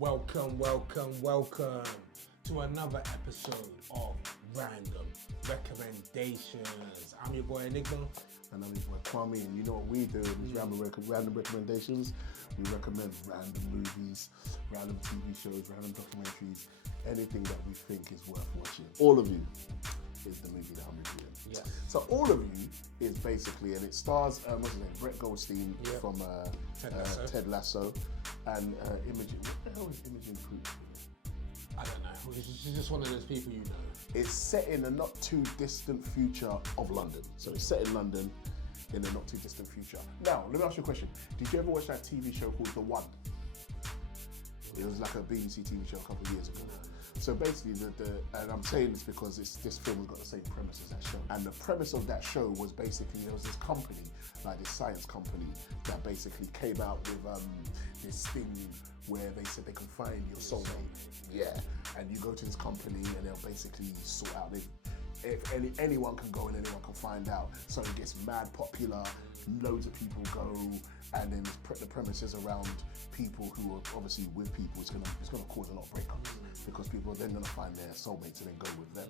Welcome to another episode of Random Recommendations. I'm your boy Enigma. And I'm your boy Kwame, and you know what we do in these random recommendations? We recommend random movies, random TV shows, random documentaries, anything that we think is worth watching. All of you is the movie that I'm reviewing. Yeah. So all of you is basically, and it stars, what's his name, Brett Goldstein from Ted Lasso, and Imogen. What the hell is Imogen Poots? I don't know. She's just one of those people you know. It's set in a not too distant future of London. So it's set in London in a not too distant future. Now, let me ask you a question. Did you ever watch that TV show called The One? It was like a BBC TV show a couple of years ago. So basically, and I'm saying this because this film has got the same premise as that show. And the premise of that show was basically, there was this company, like this science company, that basically came out with this thing where they said they can find your soulmate. Yeah. And you go to this company and they'll basically sort out, if anyone can go and anyone can find out. So it gets mad popular, loads of people go, and then the premise is around people who are obviously with people. It's gonna cause a lot of breakups because people are then gonna find their soulmates and then go with them.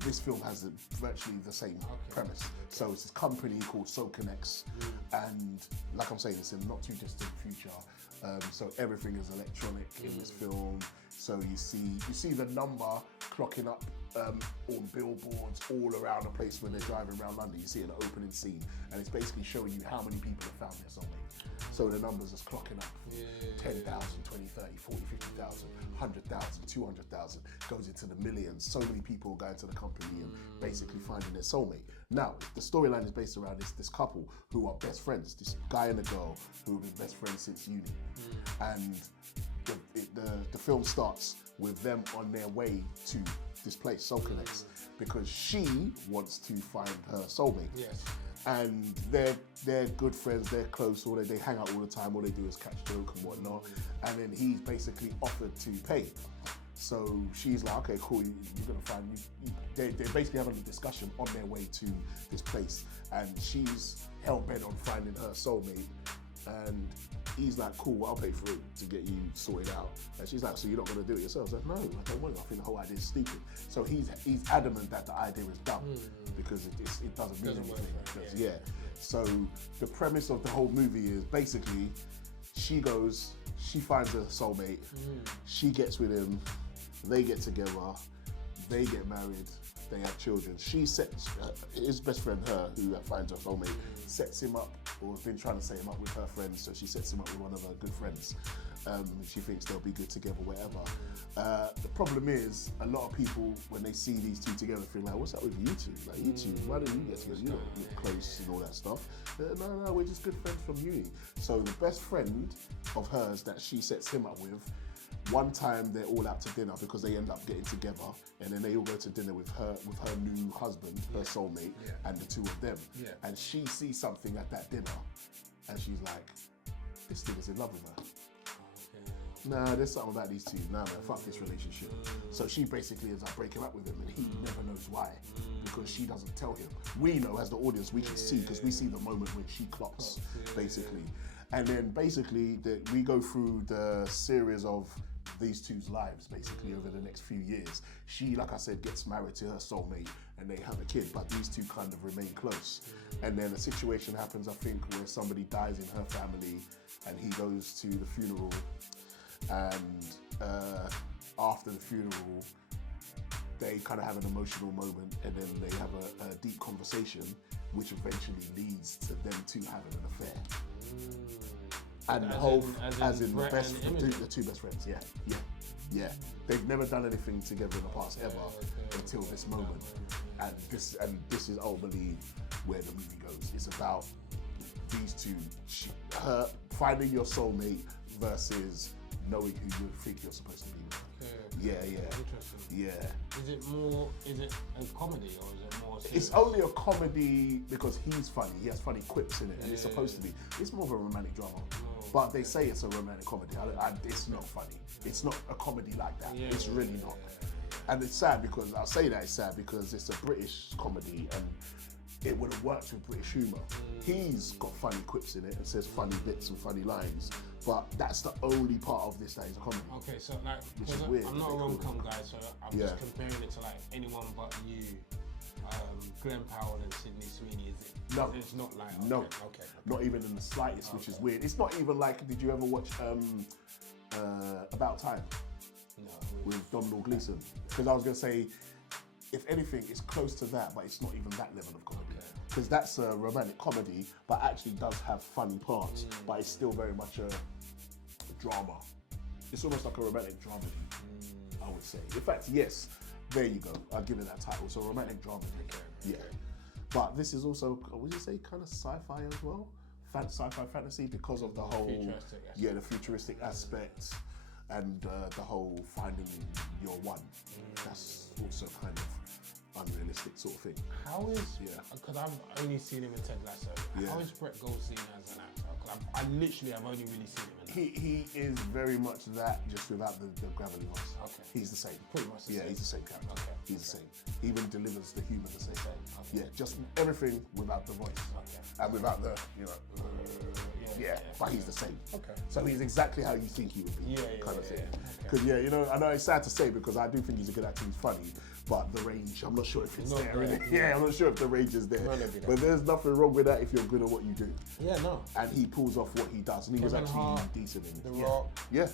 This film has virtually the same premise. So it's this company called Soul Connects, and like I'm saying, it's in not too distant future. So everything is electronic in this film. So you see the number clocking up on billboards all around the place when they're driving around London. You see an opening scene, and it's basically showing you how many people have found their soulmate. So the numbers is clocking up 10,000, 20, 30, 40, 50,000, 100,000, 200,000, goes into the millions. So many people going to the company and basically finding their soulmate. Now, the storyline is based around this couple who are best friends, this guy and a girl who have been best friends since uni. And the film starts with them on their way to this place, Soul Connects, because she wants to find her soulmate. Yes. And they're good friends, they're close, or they hang out all the time, all they do is catch joke and whatnot. And then he's basically offered to pay. So she's like, okay, cool, you're gonna find me. They're basically having a discussion on their way to this place. And she's hell-bent on finding her soulmate. And he's like, cool, I'll pay for it to get you sorted out. And she's like, so you're not gonna do it yourself? I was like, no, I don't want it. I think the whole idea is stupid. So he's adamant that the idea is dumb because it doesn't mean anything. So the premise of the whole movie is basically, she finds her soulmate, she gets with him, they get together, they get married, they have children. She sets his best friend, her, who finds her soulmate, sets him up, or has been trying to set him up with her friends, so she sets him up with one of her good friends. She thinks they'll be good together, whatever. The problem is, a lot of people, when they see these two together, feel like, what's up with you two? Like, you two, why don't you get together? You don't get close and all that stuff. No, we're just good friends from uni. So the best friend of hers that she sets him up with, one time they're all out to dinner because they end up getting together, and then they all go to dinner with her new husband, her soulmate, and the two of them. Yeah. And she sees something at that dinner, and she's like, this nigga's in love with her. Nah, there's something about these two. Nah, man, fuck this relationship. So she basically ends up breaking up with him, and he never knows why, because she doesn't tell him. We know, as the audience, we can see, because we see the moment when she clocks, basically. And then basically, we go through the series of these two's lives, basically, over the next few years. She, like I said, gets married to her soulmate, and they have a kid, but these two kind of remain close. And then a situation happens, I think, where somebody dies in her family, and he goes to the funeral, and after the funeral, they kind of have an emotional moment, and then they have a deep conversation, which eventually leads to them two having an affair. And the whole, as in the two best friends, yeah. They've never done anything together in the past ever until this moment, and this is ultimately where the movie goes. It's about these two, her finding your soulmate versus knowing who you think you're supposed to be with. Yeah. Interesting. Yeah. Is it a comedy or is it more serious? It's only a comedy because he's funny. He has funny quips in it, and it's supposed to be. It's more of a romantic drama. But they say it's a romantic comedy. It's not funny. It's not a comedy like that. It's really not. And it's sad because, I'll say that it's sad because it's a British comedy, and it would have worked with British humour. He's got funny quips in it and says funny bits and funny lines, but that's the only part of this that is a comedy. Okay, so like, Which is weird. I'm not a rom-com guy, so I'm Yeah. just comparing it to like Anyone But You, Glenn Powell and Sydney Sweeney. Is it? No. It's not like, No, okay. not even in the slightest, which is weird. It's not even like, did you ever watch About Time No. with Donald Gleason? Because I was going to say, if anything, it's close to that, but it's not even that level of comedy. Because that's a romantic comedy, but actually does have funny parts, but it's still very much a drama. It's almost like a romantic dramedy, I would say. In fact, yes, there you go. I'll give it that title. So romantic dramedy. Yeah. But this is also, would you say, kind of sci-fi as well? Sci-fi fantasy because of the whole, the futuristic aspect and the whole finding your one. That's also kind of unrealistic sort of thing. How is, because I've only seen him in Ted Lasso, how is Brett Goldstein as an actor? Because I literally have only really seen him in that. He is very much that, just without the gravelly voice. Okay. He's the same. Pretty much the same. Yeah, he's the same character. Okay. He's the same. He even delivers the humour the same. Okay. Yeah, just everything without the voice. Okay. And without the, but he's the same. Okay. So he's exactly how you think he would be, kind of thing. Okay. Because I know it's sad to say because I do think he's a good actor, he's funny, but the range, I'm not sure if it's there. I'm not sure if the range is there. But there's nothing wrong with that if you're good at what you do. Yeah, no. And he pulls off what he does, and he was Kevin actually Hart, decent in it. The Rock. Yeah.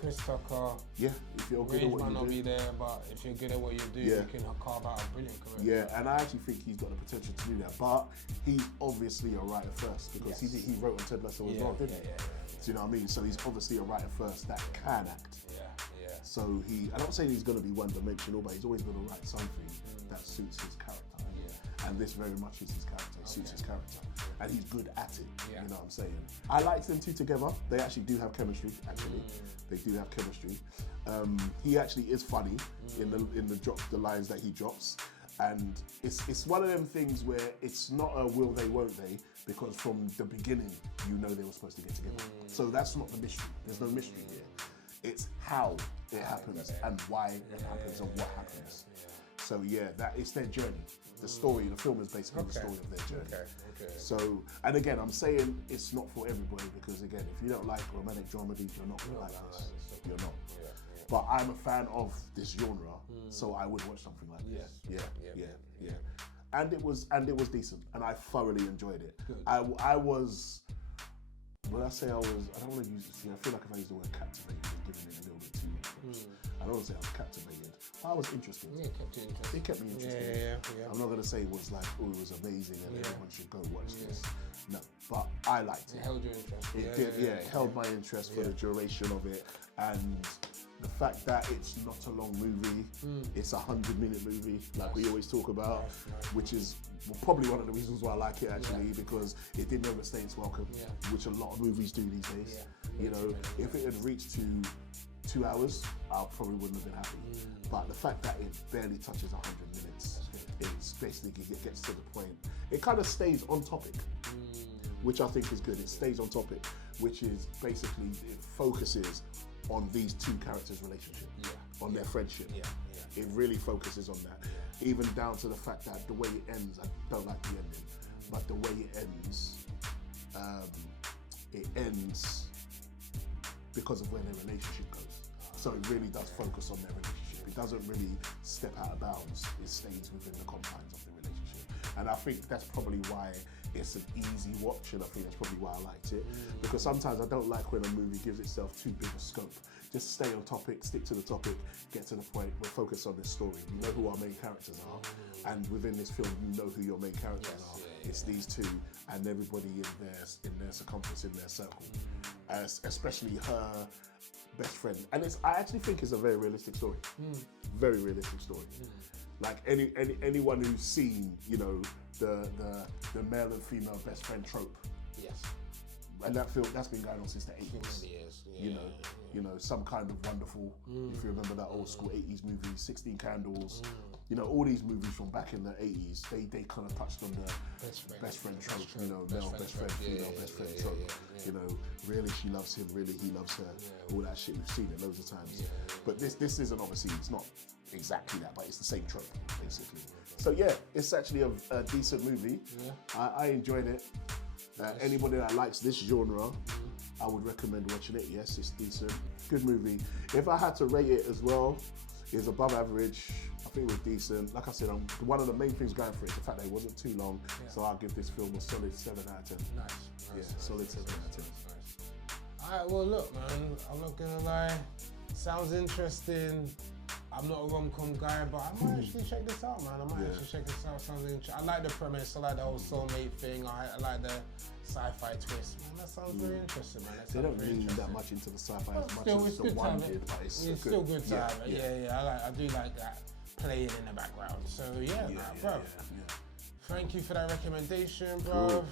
Chris Tucker. Yeah, if you're good at Range what might you not do. be there, but if you're good at what you do, you can carve out a brilliant career. Yeah, and I actually think he's got the potential to do that. But he's obviously a writer first because he wrote on Ted Lasso as well, didn't he? Do you know what I mean? So he's obviously a writer first that can act. Yeah. So I'm not saying he's going to be one-dimensional, but he's always going to write something that suits his character. And this very much is his character. It suits his character. And he's good at it, you know what I'm saying? I like them two together. They actually do have chemistry, actually. They do have chemistry. He actually is funny in the lines that he drops. And it's one of them things where it's not a will they, won't they, because from the beginning, you know they were supposed to get together. So that's not the mystery. There's no mystery here. It's how it happens and why it happens and what happens. So it's their journey. The story, the film is basically the story of their journey. So, and again, I'm saying it's not for everybody because again, if you don't like romantic dramedy, you're not gonna like this. You're not. But I'm a fan of this genre, so I would watch something like this. Yeah. And it was decent, and I thoroughly enjoyed it. I was. When I say I don't want to use it. I feel like if I use the word captivated, I'm giving it a little bit too much. I don't want to say I was captivated. I was interested. Yeah, it kept you interested. It kept me interested. Yeah. I'm not going to say it was like, it was amazing and everyone should go watch this. No, but I liked it. It held your interest. It did, it held my interest for the duration of it. And the fact that it's not a long movie, it's a 100-minute movie, like we always talk about, which is probably one of the reasons why I like it actually, because it didn't overstay its welcome, which a lot of movies do these days. You know, if it had reached to 2 hours, I probably wouldn't have been happy. But the fact that it barely touches 100 minutes, it's basically, it gets to the point. It kind of stays on topic, which I think is good. It stays on topic, which is basically, it focuses on these two characters' relationship, on their friendship. It really focuses on that. Even down to the fact that the way it ends, I don't like the ending, but the way it ends because of where their relationship goes. So it really does focus on their relationship. It doesn't really step out of bounds. It stays within the confines of the relationship. And I think that's probably why it's an easy watch, and I think that's probably why I liked it. Because sometimes I don't like when a movie gives itself too big a scope. Just stay on topic, stick to the topic, get to the point, we're focused on this story. You know who our main characters are, and within this film, you know who your main characters are. It's these two, and everybody in their circumference, in their circle. Especially her best friend. And I actually think it's a very realistic story. Very realistic story. Like anyone who's seen, you know, the male and female best friend trope. Yes. And that film, that's been going on since the 80s. You know, Some Kind of Wonderful, if you remember that old school 80s movie, 16 Candles. You know, all these movies from back in the 80s, they kind of touched on the best friend trope, you know, male best friend, female best friend trope. You know, really she loves him, really he loves her, all that shit, we've seen it loads of times. But this isn't, obviously, it's not exactly that, but it's the same trope, basically. So yeah, it's actually a decent movie. Yeah. I enjoyed it. Anybody that likes this genre, I would recommend watching it. Yes, it's decent. Good movie. If I had to rate it as well, it's above average. I think it was decent. Like I said, one of the main things going for it is the fact that it wasn't too long. Yeah. So I'll give this film a solid 7 out of 10. Nice. Solid 7 out of 10. Nice. All right, well look, man, I'm not gonna lie. Sounds interesting. I'm not a rom-com guy, but I might actually check this out, man. I might actually check this out. Sounds interesting. I like the premise. I like the whole soulmate thing. I like the sci-fi twist. Man, that sounds very interesting, man. They don't lean that much into the sci-fi as much as the one did, but it's still good to have it. Yeah. I do like that playing in the background. So bruv. Thank you for that recommendation, bruv.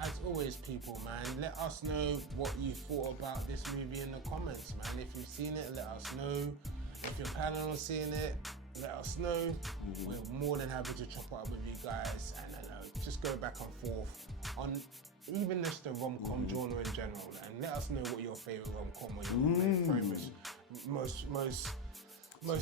As always, people, man, let us know what you thought about this movie in the comments, man. If you've seen it, let us know. If you're planning on seeing it, let us know. We're more than happy to chop up with you guys and just go back and forth on even just the rom-com genre in general. And let us know what your favorite rom-com or your most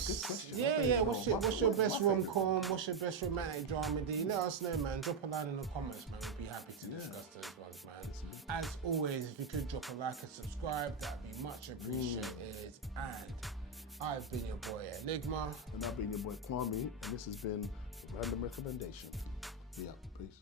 good question. What's your best rom-com? What's your best romantic dramedy? Let us know, man. Drop a line in the comments, man. We'd be happy to discuss those ones, man. As always, if you could drop a like and subscribe, that'd be much appreciated. And I've been your boy Enigma. And I've been your boy Kwame. And this has been a random recommendation. Yeah, peace.